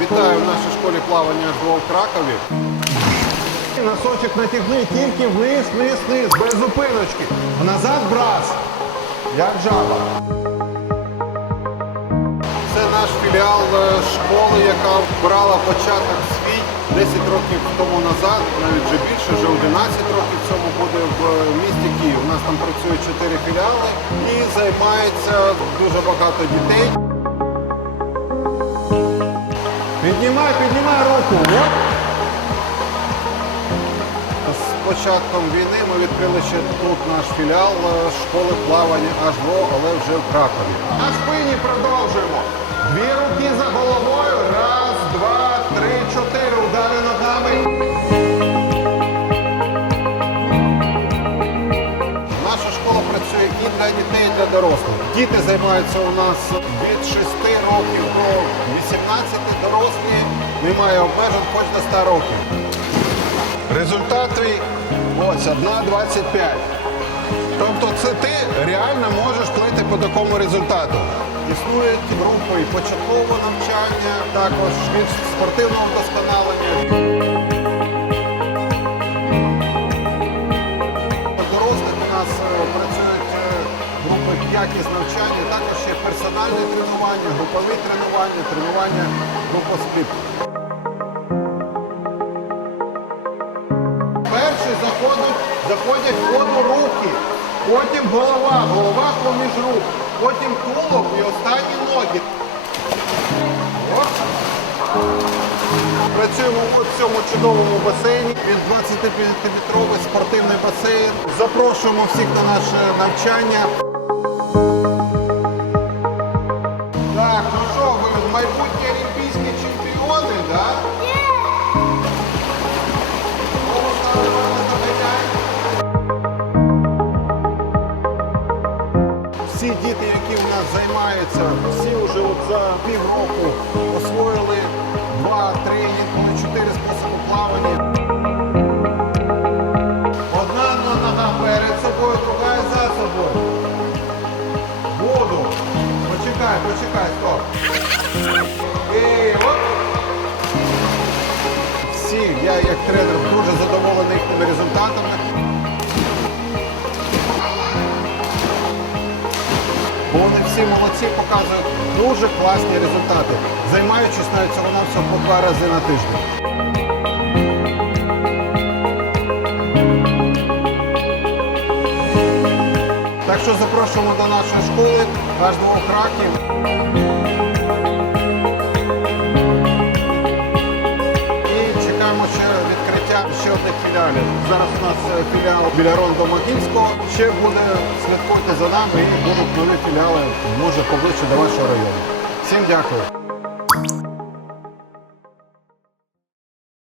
Вітаю в нашій школі плавання аж в Кракові. Носочок натягни тільки вниз, вниз, вниз, без зупиночки. Назад брас. Як жаба. Це наш філіал е, школи, яка брала початок свій 10 років тому назад, навіть вже більше, вже 11 років цьому буде в місті Київ. У нас там працює 4 філіали і займається дуже багато дітей. Піднімай, піднімай руку. З початком війни ми відкрили ще тут наш філіал е, школи плавання аж але вже в Кракові. На спині продовжуємо. Дорослих. Діти займаються у нас від 6 років до 18, дорослі немає обмежень хоч до 100 років. Результат твій ось 1,25. Тобто це ти реально можеш плити по такому результату. Існують групи початкового навчання, також від спортивного вдосконалення. Групи навчання, також є персональне тренування, групові тренування, тренування групоспів. Перші заходять, заходять в воду руки, потім голова, голова поміж рук, потім тулуб і останні ноги. Працюємо в цьому чудовому басейні. Він 25-метровий спортивний басейн. Запрошуємо всіх на наше навчання. Так, ну що, ви майбутні олімпійські чемпіони, так? Всі діти, які у нас займаються, всі вже от за півроку освоїли два, три, інколи чотири способи плавання. Одна нога перед собою, друга Почекай, стоп. І оп. Всі, я як тренер дуже задоволений їхніми результатами. Бо вони всі молодці показують дуже класні результати, займаючись навіть всього навсього по два рази на тиждень. Так що запрошуємо до нашої школи аж двох раків. І чекаємо ще відкриття ще одних філіалів. Зараз у нас е, філіал біля Рондо Могильського. Ще буде слідкуйте за нами і будуть нові філіали, може поближче до вашого району. Всім дякую.